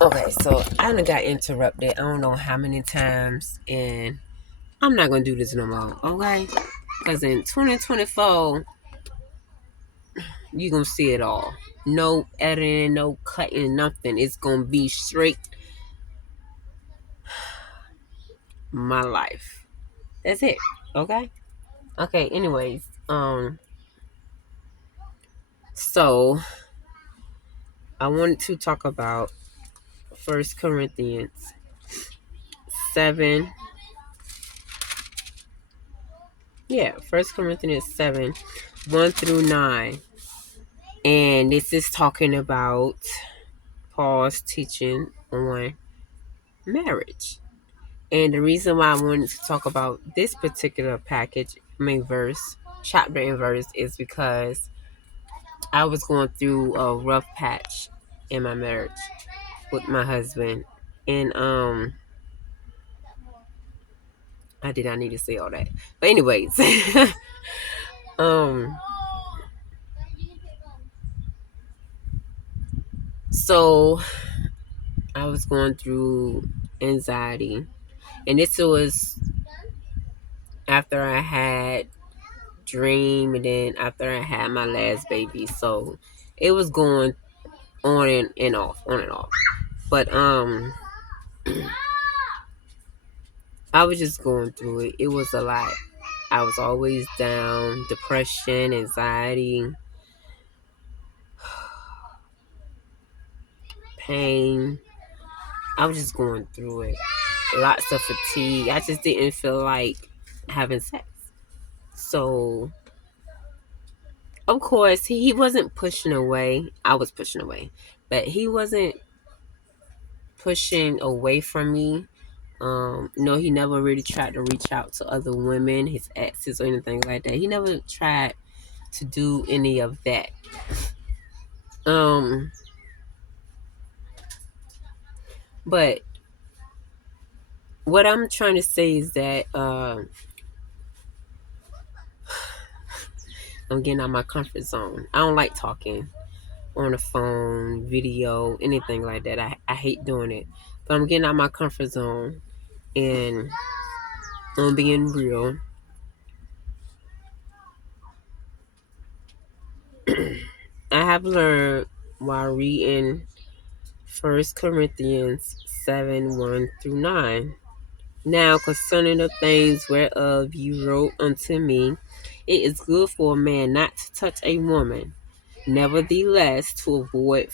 Okay, so I done got interrupted. I don't know how many times, and I'm not gonna do this no more. Okay, because in 2024, you gonna see it all. No editing, no cutting, nothing. It's gonna be straight my life. That's it. Okay. Okay. Anyways, so I wanted to talk about First Corinthians 7. Yeah, First Corinthians 7, 1 through 9, and this is talking about Paul's teaching on marriage. And the reason why I wanted to talk about this particular verse, chapter and verse, is because I was going through a rough patch in my marriage with my husband. And I did not need to say all that. But anyways, um so I was going through anxiety. And this was after I had Dream, and then after I had my last baby. So it was going on and off, on and off. But I was just going through it. It was a lot. I was always down, depression, anxiety, pain. I was just going through it. Lots of fatigue. I just didn't feel like having sex. So, of course, he wasn't pushing away. I was pushing away. But he wasn't pushing away from me. No, he never really tried to reach out to other women, his exes or anything like that. He never tried to do any of that. Um, but what I'm trying to say is that I'm getting out of my comfort zone. I don't like talking on the phone, video, anything like that. I hate doing it. But I'm getting out of my comfort zone and I'm being real. I have learned while reading First Corinthians 7, 1 through 9. Now concerning the things whereof you wrote unto me, it is good for a man not to touch a woman, nevertheless to avoid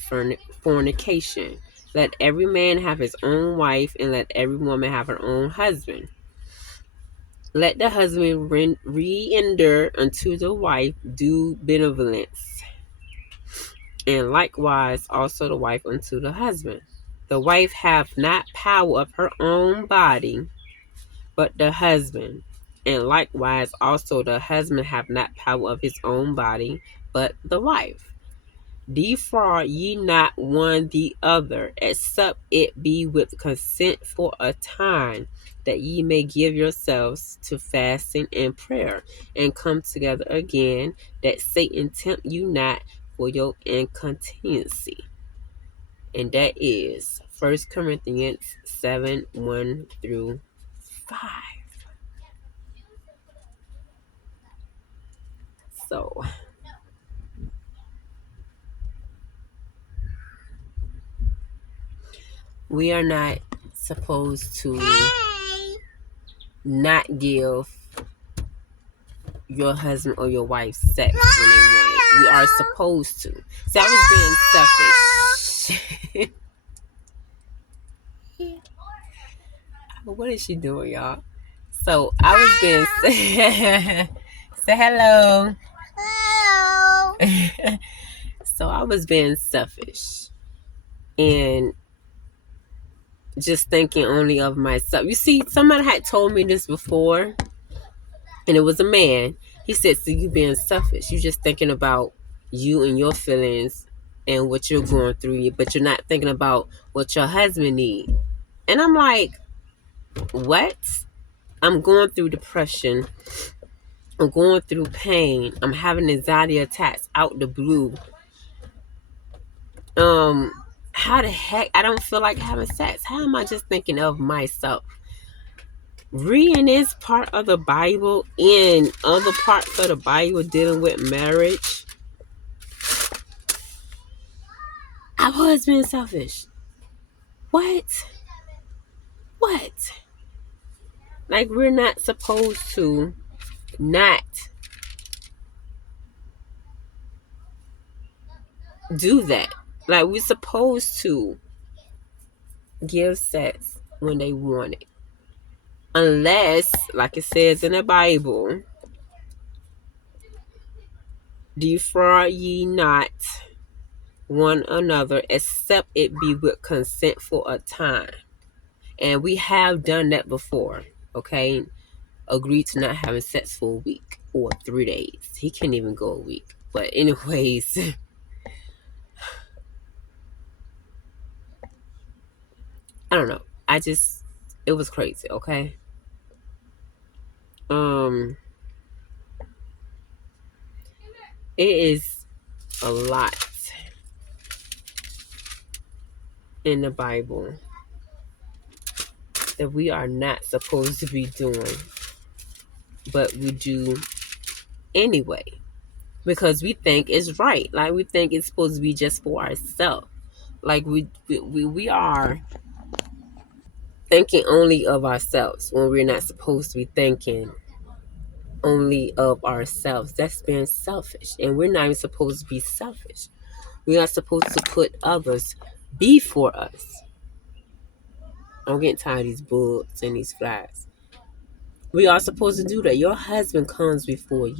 fornication. Let every man have his own wife, and let every woman have her own husband. Let the husband render unto the wife due benevolence, and likewise also the wife unto the husband. The wife hath not power of her own body, but the husband. And likewise also the husband hath not power of his own body, but the wife. Defraud ye not one the other, except it be with consent for a time, that ye may give yourselves to fasting and prayer, and come together again, that Satan tempt you not for your incontinency. And that is 1 Corinthians 7, 1 through 5. So we are not supposed to not give your husband or your wife sex when they want it. We are supposed to. So I was being selfish. What is she doing, y'all? So I was being say hello. Hello. So I was being selfish and just thinking only of myself. You see, somebody had told me this before, and it was a man. He said, so you being selfish. You just thinking about you and your feelings and what you're going through, but you're not thinking about what your husband need. And I'm like, what? I'm going through depression. I'm going through pain. I'm having anxiety attacks out the blue. How the heck I don't feel like having sex? How am I just thinking of myself? Reading this part of the Bible and other parts of the Bible dealing with marriage, I was being selfish. What? What? Like, we're not supposed to not do that. Like, we're supposed to give sex when they want it. Unless, like it says in the Bible, defraud ye not one another, except it be with consent for a time. And we have done that before, okay? Agreed to not having sex for a week or 3 days. He can't even go a week. But anyways, I don't know. It was crazy, okay? Um, it is a lot in the Bible that we are not supposed to be doing, but we do anyway because we think it's right. Like, we think it's supposed to be just for ourselves. Like, we are thinking only of ourselves when we're not supposed to be thinking only of ourselves. That's being selfish, and we're not even supposed to be selfish. We are supposed to put others before us. I'm getting tired of these bugs and these flies. We are supposed to do that. Your husband comes before you.